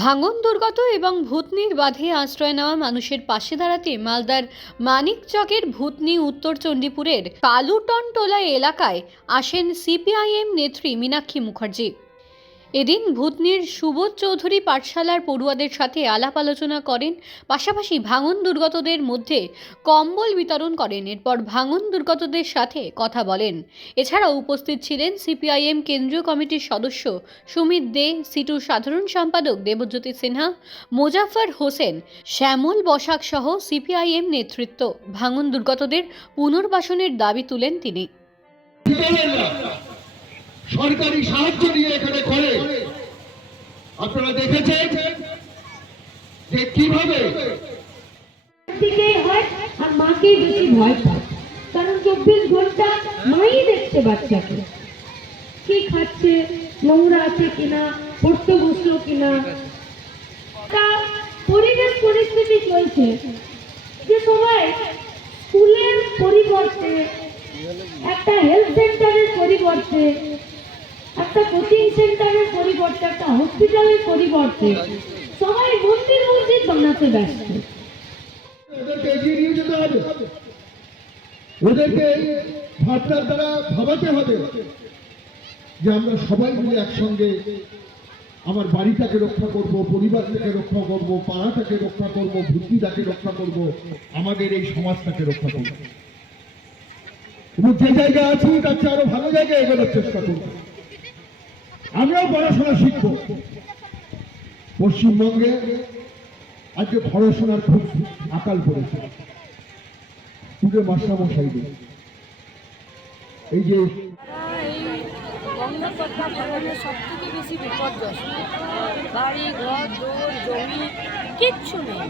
ভাঙন দুর্গত এবং ভূতনির বাঁধে আশ্রয় নেওয়া মানুষের পাশে দাঁড়াতে মালদার মানিকচকের ভূতনি উত্তর চণ্ডীপুরের কালুটন টোলা এলাকায় আসেন সিপিআইএম নেত্রী মীনাক্ষী মুখার্জি। এদিন ভূতনির সুবোধ চৌধুরী পাঠশালার পড়ুয়াদের সাথে আলাপ আলোচনা করেন, পাশাপাশি ভাঙন দুর্গতদের মধ্যে কম্বল বিতরণ করেন। এরপর ভাঙন দুর্গতদের সাথে কথা বলেন। এছাড়াও উপস্থিত ছিলেন সিপিআইএম কেন্দ্রীয় কমিটির সদস্য সুমিত দে, সিটুর সাধারণ সম্পাদক দেবজ্যোতি সিনহা, মোজাফফর হোসেন, শ্যামল বসাক সহ সিপিআইএম নেতৃত্ব। ভাঙন দুর্গতদের পুনর্বাসনের দাবি তুলেন তিনি। সরকারি সাহায্য নিয়ে এখানে করে আপনারা দেখেছেন যে কিভাবে আর মাকে বেশি ভয় পায়, কারণ 24 ঘন্টা মাই দেখছে বাচ্চাকে কি খাচ্ছে, নোংরা আছে কিনা, পড়তে বসলো কিনা। পরিবেশ পরিস্থিতি চলছে যে সবাই স্কুলের পরিবর্তে, একটা হেলথ সেন্টারের পরিবর্তে, একটা কোচিং সেন্টারের পরিবর্তে, একটা হসপিটালের পরিবর্তে সবাই মন্দির মসজিদ বানাতে ব্যস্ত। ওদেরকে এগিয়ে নিয়ে যেতে হবে, ওদেরকে ভাবনার দ্বারা ভাবাতে হবে যে আমরা সবাই মিলে একসঙ্গে আমার বাড়িটাকে রক্ষা করব, পরিবারটাকে রক্ষা করব, পাড়াটাকে রক্ষা করব, ভূতিটাকে রক্ষা করব, আমাদের এই সমাজটাকে রক্ষা করব এবং যে জায়গায় আছি তার চেয়ে আরো ভালো জায়গায় এগোনোর চেষ্টা করব। আমরাও পড়াশোনা শিখব। পশ্চিমবঙ্গে আজকে পড়াশোনার খুব আকাল পড়েছে। পুরো মাস্টারমশাইদের এই যে গঙ্গাপদ্মা ভাঙনের সব থেকে বেশি বিপর্যস্ত, বাড়ি ঘর দৌড় জমি কিচ্ছু নেই,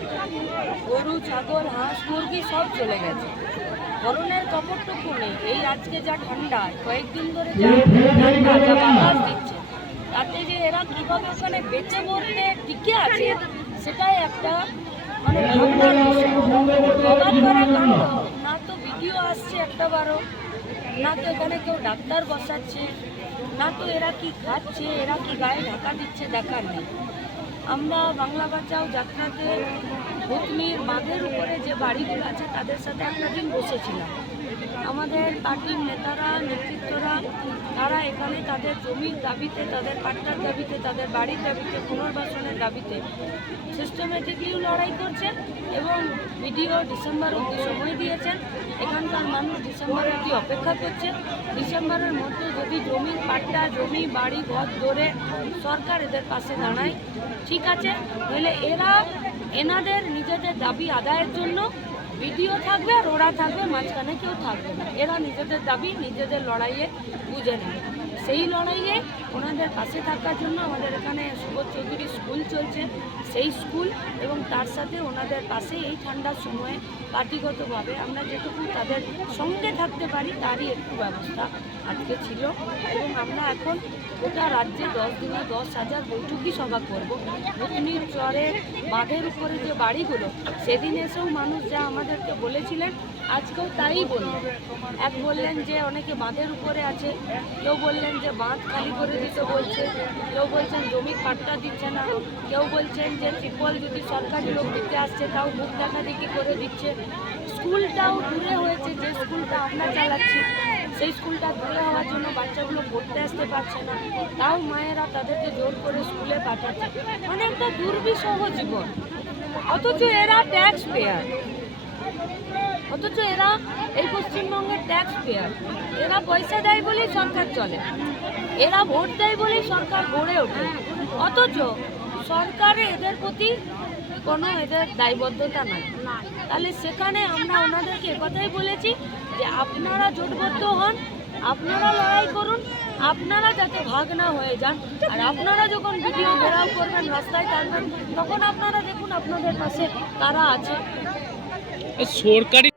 গরু ছাগল হাঁস মুরগি সব চলে গেছে, গরমের কাপড়টুকু নেই। এই আজকে যা ঠান্ডা, কয়েকদিন ধরে যা বাতাস দিচ্ছে, তাতে যে এরা কীভাবে ওখানে বেঁচে বলতে টিকে আছে সেটাই একটা মানে ভাবনার বিষয়। না তো ভিডিও আসছে একটা বারো, না তো এখানে কেউ ডাক্তার বসাচ্ছে, না তো এরা কি খাচ্ছে, এরা কি গায়ে ঢাকা দিচ্ছে দেখার নেই। আমরা বাংলা বাঁচাও যাত্রাতে ভূতনির বাঁধের উপরে যে বাড়িগুলো আছে তাদের সাথে একটা দিন বসেছিলাম। আমাদের পার্টির নেতারা নেতৃত্বরা তারা এখানে তাদের জমির দাবিতে, তাদের পাট্টার দাবিতে, তাদের বাড়ির দাবিতে, পুনর্বাসনের দাবিতে সিস্টেমেটিকলি লড়াই করছেন এবং ভিডিও ডিসেম্বর অবধি সময় দিয়েছেন। এখানকার মানুষ ডিসেম্বর অবধি অপেক্ষা করছে। ডিসেম্বরের মধ্যে যদি জমির পাট্টা, জমি বাড়ি ঘর ধরে সরকার এদের পাশে দাঁড়ায় ঠিক আছে, তাহলে এরা এনাদের নিজেদের দাবি আদায়ের জন্য ভিডিও থাকবে আর ওরা থাকবে, মাঝখানে কেউ থাকবে না। এরা নিজেদের দাবি নিজেদের লড়াইয়ে বুঝে নেবে। সেই লড়াইয়ে ওনাদের পাশে থাকার জন্য আমাদের এখানে সুবোধ চৌধুরী স্কুল চলছে, সেই স্কুল এবং তার সাথে ওনাদের পাশে এই ঠান্ডার সময়ে পার্টিগতভাবে আমরা যেটুকু তাদের সঙ্গে থাকতে পারি তারই একটু ব্যবস্থা আজকে ছিল। এবং আমরা এখন গোটা রাজ্যে 10 দিনে 10,000 বৈঠকি সভা করব। ভূতনির চরের বাঁধের উপরে যে বাড়িগুলো, সেদিন এসেও মানুষ যা আমাদেরকে বলেছিলেন আজকেও তাই বললেন। এক বললেন যে অনেকে বাঁধের উপরে আছে, কেউ বললেন যে বাঁধ খালি করে দিতে বলছে, কেউ বলছেন জমি পাট্টা দিচ্ছে না, কেউ বলছেন যে ত্রিপল যদি সরকারি লোক দিতে আসছে তাও মুখ দেখাদেখি করে দিচ্ছে। স্কুলটাও দূরে হয়েছে, যে স্কুলটা আমরা চালাচ্ছি সেই স্কুলটা দূরে হওয়ার জন্য বাচ্চাগুলো পড়তে আসতে পারছে না, তাও মায়েরা তাদেরকে জোর করে স্কুলে পাঠাচ্ছে। মানে একটা দুর্বিষহ জীবন। অথচ এরা ট্যাক্স পেয়ার, অথচ এরা এই পশ্চিমবঙ্গের ট্যাক্স পেয়ার। এরা পয়সা দেয় বলেই সরকার চলে, এরা ভোট দেয় বলেই সরকার গড়ে ওঠে। অথচ সরকারে এদের প্রতি কোনো এদের দায়বদ্ধতা নাই। তাহলে সেখানে আমরা ওনাদেরকে একথাই বলেছি যে আপনারা জোটবদ্ধ হন, আপনারা লড়াই করুন, আপনারা যাতে ভাগ না হয়ে যান। আর আপনারা যখন ভিডিও ঘেরাও করবেন, রাস্তায় থাকবেন, তখন আপনারা দেখুন আপনাদের পাশে কারা আছে। সরকারি